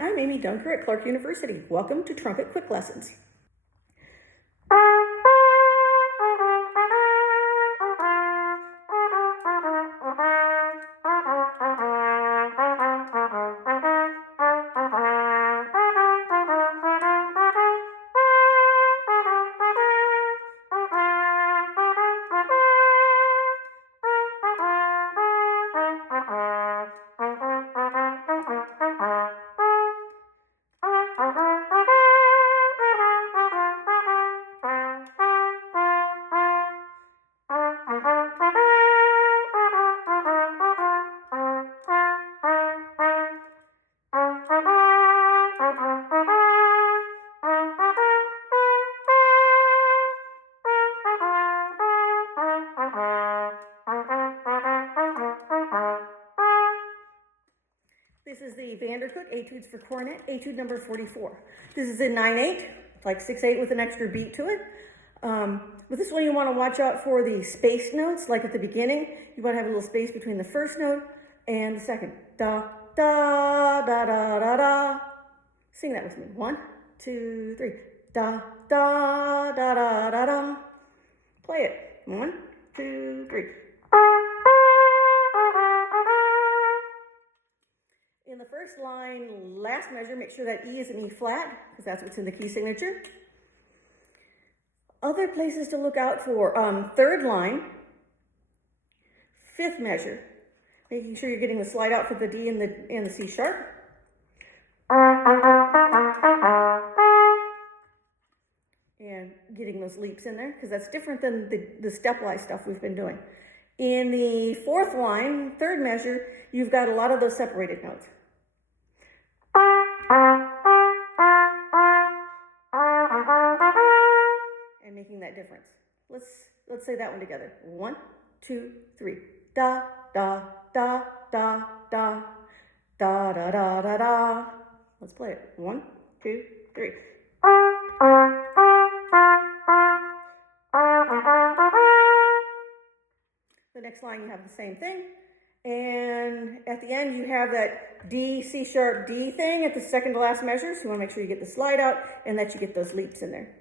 I'm Amy Dunker at Clarke University. Welcome to Trumpet Quick Lessons. This is the Vander Cook Etudes for Cornet, Etude number 44. This is in 9/8, like 6/8 with an extra beat to it. With this one, you want to watch out for the spaced notes, like at the beginning. You want to have a little space between the first note and the second. Da, da, da, da, da, da. Sing that with me. 1, 2, 3. Da, da, da, da, da, da. Play it. 1, 2, 3. In the first line, last measure, make sure that E is an E flat, because that's what's in the key signature. Other places to look out for, third line, fifth measure, making sure you're getting the slide out for the D and the C sharp. And getting those leaps in there, because that's different than the stepwise stuff we've been doing. In the fourth line, third measure, you've got a lot of those separated notes. And making that difference. Let's say that one together. 1, 2, 3. Da, da, da, da, da, da, da, da, da, da. Let's play it. 1, 2, 3. The next line you have the same thing. And at the end you have that D, C sharp, D thing at the second to last measure. So you want to make sure you get the slide out and that you get those leaps in there.